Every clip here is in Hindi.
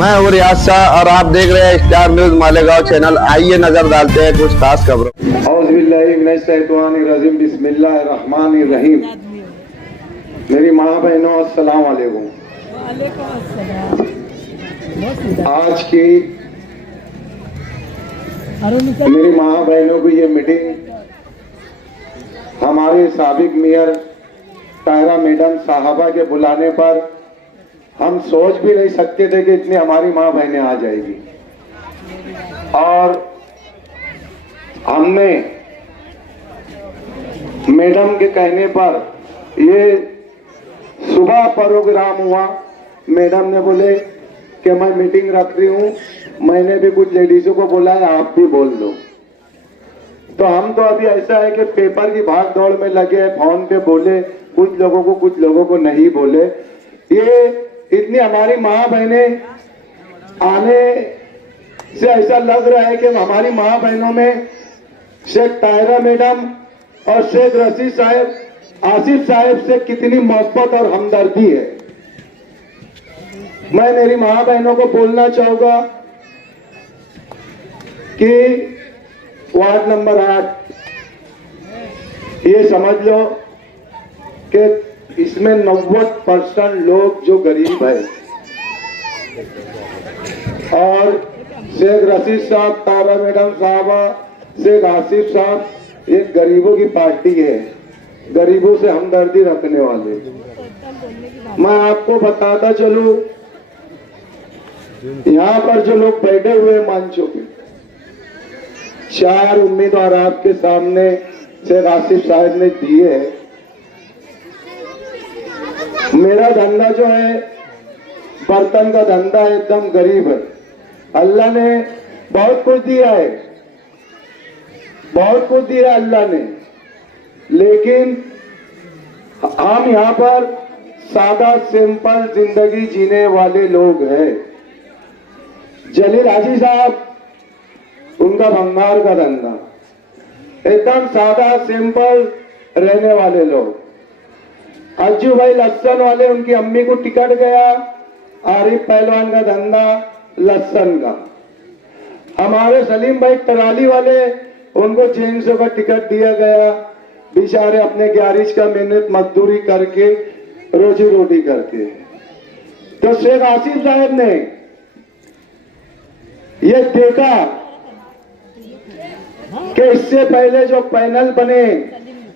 मैं हूँ रियाज शाह और आप देख रहे हैं स्टार न्यूज मालेगांव चैनल। आइए नजर डालते हैं कुछ खास खबरों। औज़ुबिल्लाहिमिनश्शैतानिर्रजीम, बिस्मिल्लाहिर्रहमानिर्रहीम। मेरी माँ बहनों, अस्सलाम वालेकुम। आज की मेरी माँ बहनों की ये मीटिंग हमारे साबिक मेयर ताहिरा मैडम साहबा के बुलाने पर हम सोच भी नहीं सकते थे कि इतनी हमारी माँ बहनें आ जाएगी। और हमने मैडम के कहने पर ये सुबह प्रोग्राम हुआ। मैडम ने बोले कि मैं मीटिंग रख रही हूँ, मैंने भी कुछ लेडीजों को बोला है, आप भी बोल दो। तो हम तो अभी ऐसा है कि पेपर की भाग दौड़ में लगे, फोन पे बोले कुछ लोगों को नहीं बोले। ये इतनी हमारी माँ बहनें आने से ऐसा लग रहा है कि हमारी माँ बहनों में शेख ताहिरा मैडम और शेख रशीद साहब, आसिफ साहब से कितनी मोहब्बत और हमदर्दी है। मैं मेरी माँ बहनों को बोलना चाहूंगा कि वार्ड नंबर 8 ये समझ लो कि इसमें 90% लोग जो गरीब है, और शेख रशीद साहब, तारा मैडम साहबा, शेख आसिफ साहब, ये गरीबों की पार्टी है, गरीबों से हमदर्दी रखने वाले। मैं आपको बताता चलूं, यहाँ पर जो लोग बैठे हुए मंचों पे 4 उम्मीदवार आपके सामने शेख आसिफ साहब ने दिए हैं। मेरा धंधा जो है बर्तन का धंधा, एकदम गरीब है। अल्लाह ने बहुत कुछ दिया है, बहुत कुछ दिया अल्लाह ने, लेकिन हम यहाँ पर सादा सिंपल जिंदगी जीने वाले लोग हैं। जलील हाजी साहब, उनका भंगार का धंधा, एकदम सादा सिंपल रहने वाले लोग। अज्जू भाई लहसन वाले, उनकी अम्मी को टिकट गया। आरिफ पहलवान का धंधा लहसन का। हमारे सलीम भाई टराली वाले, उनको जेंट्सों का टिकट दिया गया, बेचारे अपने गैरेज का मेहनत मजदूरी करके रोजी रोटी करके। तो शेख आसिफ साहब ने ये देखा कि इससे पहले जो पैनल बने,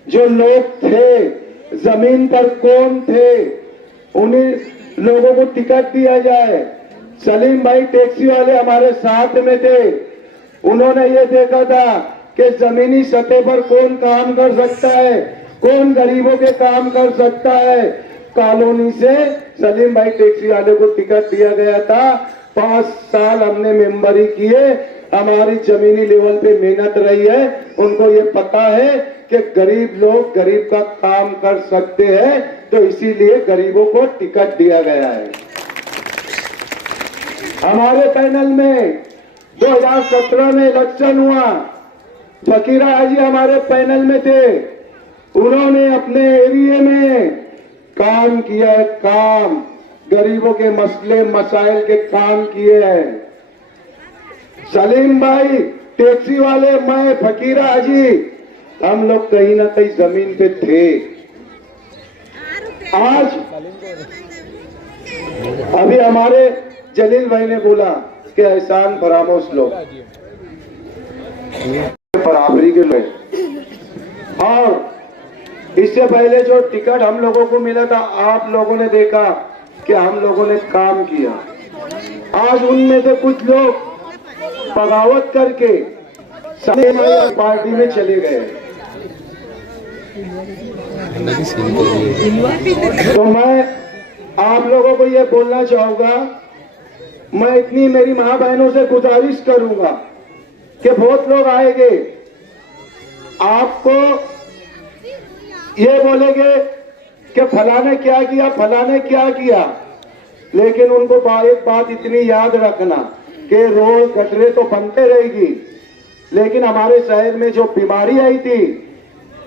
जो लोग थे जमीन पर कौन थे, उन्हीं लोगों को टिकट दिया जाए। सलीम भाई टैक्सी वाले हमारे साथ में थे, उन्होंने ये देखा था कि जमीनी सतह पर कौन काम कर सकता है, कौन गरीबों के काम कर सकता है। कॉलोनी से सलीम भाई टैक्सी वाले को टिकट दिया गया था। 5 साल हमने मेंबरी किए, हमारी जमीनी लेवल पे मेहनत रही है। उनको ये पता है कि गरीब लोग गरीब का काम कर सकते हैं, तो इसीलिए गरीबों को टिकट दिया गया है। हमारे पैनल में 2017 में इलेक्शन हुआ, फकीरा हाजी हमारे पैनल में थे, उन्होंने अपने एरिया में काम किया है, काम गरीबों के मसले मसाइल के काम किए हैं। सलीम भाई टैक्सी वाले, मैं, फकीरा हाजी, हम लोग कहीं ना कहीं जमीन पे थे। आज अभी हमारे जलील भाई ने बोला कि एहसान फरामोश लोग बराबरी के लोग। और इससे पहले जो टिकट हम लोगों को मिला था, आप लोगों ने देखा कि हम लोगों ने काम किया। आज उनमें से कुछ लोग बगावत करके पार्टी में चले गए। तो मैं आप लोगों को यह बोलना चाहूंगा, मैं इतनी मेरी माँ बहनों से गुजारिश करूंगा कि बहुत लोग आएंगे, आपको ये बोलेंगे कि फलाने क्या किया, फलाने क्या किया, लेकिन उनको एक बात इतनी याद रखना कि रोड गटरे तो बनते रहेगी, लेकिन हमारे शहर में जो बीमारी आई थी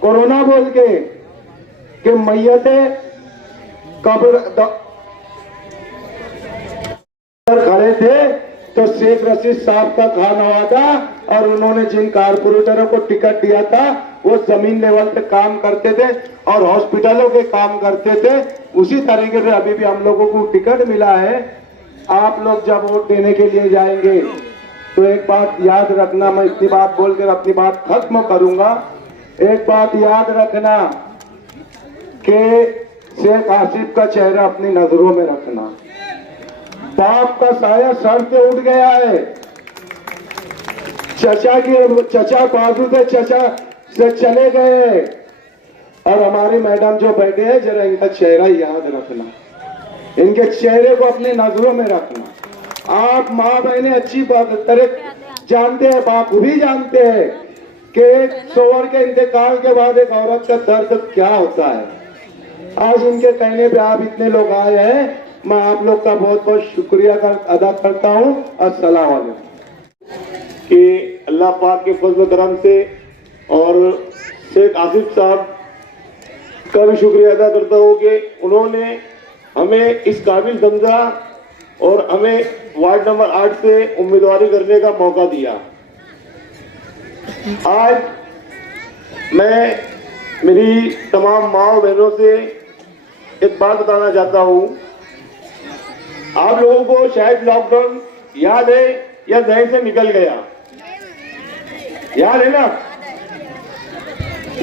कोरोना बोल के, कि मैयतें कब्र खड़े थे तो शेख रशीद साहब का खाना वादा और उन्होंने जिन कारपोरेटरों को टिकट दिया था वो जमीन लेवल पे काम करते थे और हॉस्पिटलों के काम करते थे। उसी तरीके से अभी भी हम लोगों को टिकट मिला है। आप लोग जब वोट देने के लिए जाएंगे तो एक बात याद रखना, मैं इतनी बात बोलकर अपनी बात खत्म करूंगा। एक बात याद रखना कि शेख आसिफ का चेहरा अपनी नजरों में रखना। बाप का साया सर से उठ गया है, चचा बाजू से चचा से चले गए और हमारी मैडम जो बैठे हैं जरा इनका चेहरा याद रखना, इनके चेहरे को अपनी नजरों में रखना। आप माँ बहने अच्छी बात तरह जानते हैं, बाखूबी जानते हैं कि एक सोवर के इंतकाल के बाद एक औरत का दर्द क्या होता है। आज इनके कहने पे आप इतने लोग आए हैं, मैं आप लोग का बहुत बहुत शुक्रिया अदा करता हूँ। अस्सलाम वालेकुम। कि अल्लाह पाक के फजल करम से और शेख आसिफ साहब का भी शुक्रिया अदा करता हूँ कि उन्होंने हमें इस काबिल समझा और हमें वार्ड नंबर 8 से उम्मीदवारी करने का मौका दिया। आज मैं मेरी तमाम माँ बहनों से एक बात बताना चाहता हूँ। आप लोगों को शायद लॉकडाउन याद है या जहन से निकल गया, याद है ना?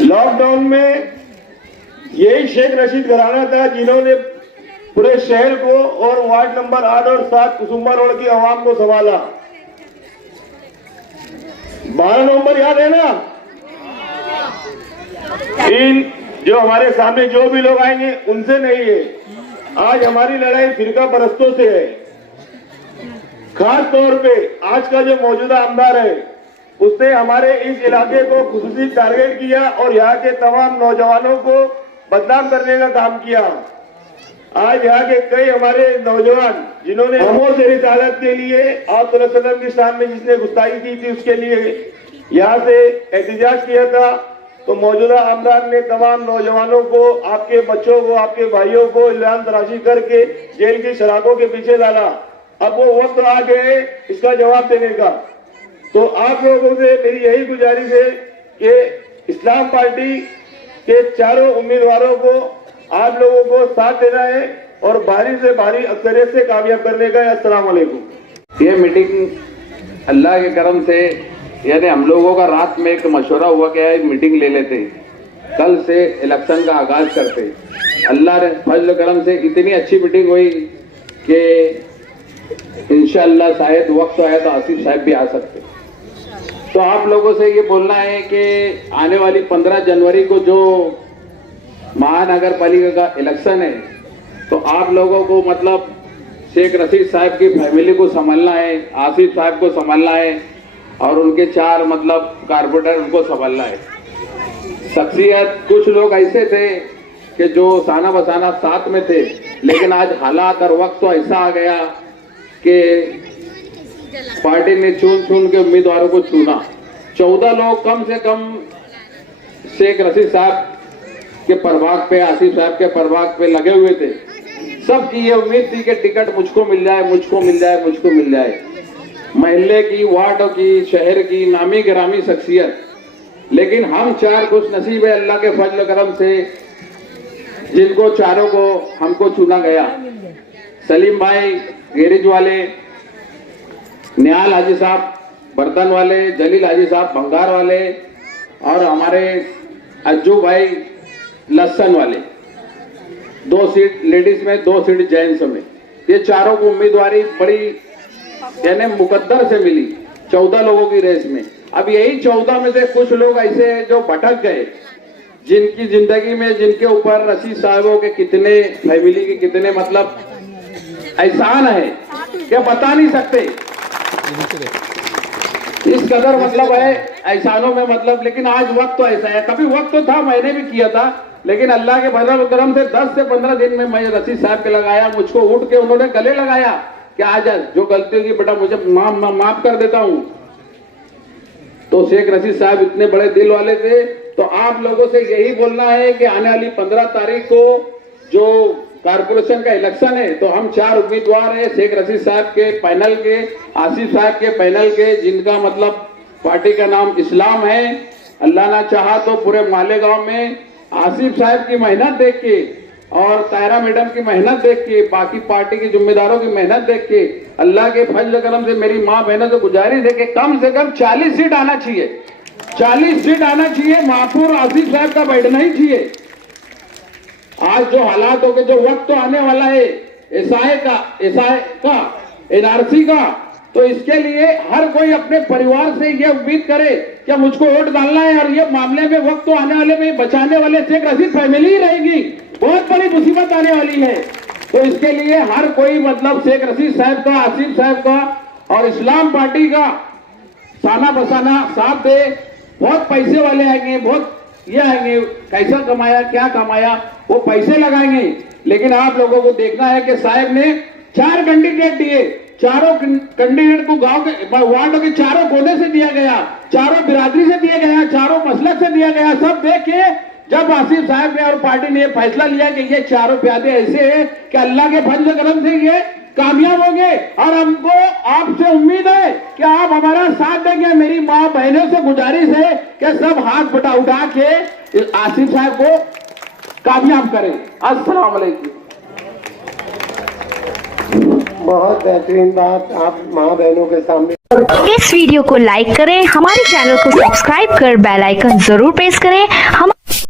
लॉकडाउन में यही शेख रशीद घराना था जिन्होंने पूरे शहर को और वार्ड नंबर 8 और 7 कुसुम्बा रोड की आवाम को संभाला। 12 नवंबर याद है ना? इन जो हमारे सामने जो भी लोग आएंगे उनसे नहीं है, आज हमारी लड़ाई फिरका परस्तों से है। खास तौर पे आज का जो मौजूदा आमदार है उसने हमारे इस इलाके को खुसूसी टारगेट किया और यहाँ के तमाम नौजवानों को बदनाम करने का काम किया। आज यहाँ के कई हमारे नौजवान जिन्होंने खामोश रिसालत के लिए आप सल्लल्लाहु अलैहि वसल्लम की शान में जिसने गुस्ताखी की थी उसके लिए यहाँ से एहतजाज किया था, तो मौजूदा आमदार ने तमाम नौजवानों को, आपके बच्चों को, आपके भाइयों को इल्जाम तराशी करके जेल की सलाखों के पीछे डाला। अब वो वक्त आ गए इसका जवाब देने का। तो आप लोगों से मेरी यही गुजारिश है कि इस्लाम पार्टी के चारों उम्मीदवारों को आप लोगों को साथ देना है और भारी से भारी अक्सरियत से कामयाब करने का है। अस्सलाम वालेकुम। ये मीटिंग अल्लाह के करम से, यानी हम लोगों का रात में एक मशवरा हुआ कि यार मीटिंग ले लेते, कल से इलेक्शन का आगाज करते। अल्लाह ने फजल करम से इतनी अच्छी मीटिंग हुई कि इंशाअल्लाह शायद वक्त आया तो आसिफ साहब भी आ सकते। तो आप लोगों से ये बोलना है कि आने वाली 15 जनवरी को जो महानगर पालिका का इलेक्शन है, तो आप लोगों को मतलब शेख रशीद साहब की फैमिली को संभालना है, आसिफ साहब को संभालना है और उनके 4 मतलब कारपोरेटर उनको संभालना है। शख्सियत कुछ लोग ऐसे थे कि जो साना बसाना साथ में थे, लेकिन आज हालात और वक्त तो ऐसा आ गया कि पार्टी ने चुन के उम्मीदवारों को चुना। 14 लोग कम से कम शेख रशीद साहब के प्रभाग पे, आसिफ साहब के प्रभाग पे लगे हुए थे। सबकी ये उम्मीद थी कि टिकट मुझको मिल जाए, मुझको मिल जाए, मुझको मिल जाए। महल्ले की, वार्ड की, शहर की नामी गिरामी शख्सियत, लेकिन हम 4 खुश नसीब है अल्लाह के फजल करम से जिनको चारों को हमको चुना गया। सलीम भाई गैरेज वाले, निहाल हाजी साहब बर्तन वाले, जलील हाजी साहब भंगार वाले और हमारे अज्जू भाई लहसन वाले। 2 सीट लेडीज में, 2 सीट जेंट्स में, ये चारों को उम्मीदवारी बड़ी यानी मुकद्दर से मिली 14 लोगों की रेस में। अब यही 14 में से कुछ लोग ऐसे हैं जो भटक गए, जिनकी जिंदगी में, जिनके ऊपर रशीद साहबों के कितने, फैमिली के कितने मतलब एहसान है क्या बता नहीं सकते। इस कदर मतलब है एहसानों में मतलब। लेकिन आज वक्त तो ऐसा है, कभी वक्त तो था मैंने भी किया था, लेकिन अल्लाह के फजल करम से 10 से 15 दिन में मैं रशीद साहब के लगाया। मुझको उठ के उन्होंने गले लगाया कि आज जो गलती होगी बेटा मुझे माफ कर देता हूं। तो शेख रशीद साहब इतने बड़े दिल वाले थे। तो आप लोगों से यही बोलना है कि आने वाली 15 तारीख को जो कारपोरेशन का इलेक्शन है, तो हम 4 उम्मीदवार हैं, शेख रशीद साहब के पैनल के, आसिफ साहब के पैनल के, जिनका मतलब पार्टी का नाम इस्लाम है। अल्लाह ना चाहा तो पूरे मालेगांव में आसिफ साहब की मेहनत देख के और तायरा मैडम की मेहनत देख के, बाकी पार्टी के जिम्मेदारों की मेहनत देख के, अल्लाह के फजल करम से मेरी माँ बहनों से गुजारिश है कि कम से कम 40 सीट आना चाहिए, 40 सीट आना चाहिए। महापौर आसिफ साहब का बैठना ही चाहिए। आज जो हालात हो गए, जो वक्त तो आने वाला है एसआई का एनआरसी का, तो इसके लिए हर कोई अपने परिवार से ये उम्मीद करे कि मुझको वोट डालना है, और ये मामले में वक्त तो आने वाले में बचाने वाले शेख रशीद फैमिली ही रहेगी। बहुत बड़ी मुसीबत आने वाली है, तो इसके लिए हर कोई मतलब शेख रशीद साहब का, आसिफ साहब का और इस्लाम पार्टी का साना बसाना साथ दे। बहुत पैसे वाले आएंगे, बहुत ये आएंगे, कैसा कमाया क्या कमाया वो पैसे लगाएंगे, लेकिन आप लोगों को देखना है कि साहब ने 4 कैंडिडेट दिए, चारों कैंडिडेट को गांव के वार्ड के चारों कोने से दिया गया, चारों बिरादरी से दिया गया, चारों मसलक से दिया गया। सब देख के जब आसिफ साहब ने और पार्टी ने फैसला लिया कि ये चारों प्यादे ऐसे हैं कि अल्लाह के फजल करम से ये कामयाब होंगे, और हमको आपसे उम्मीद है कि आप हमारा साथ देंगे। मेरी माँ बहनों से गुजारिश है कि सब हाथ उठा के आसिफ साहब को कामयाब करें। अस्सलाम वालेकुम। बहुत बेहतरीन बात आप माँ बहनों के सामने। इस वीडियो को लाइक करें, हमारे चैनल को सब्सक्राइब कर बेल आइकन जरूर प्रेस करें। हम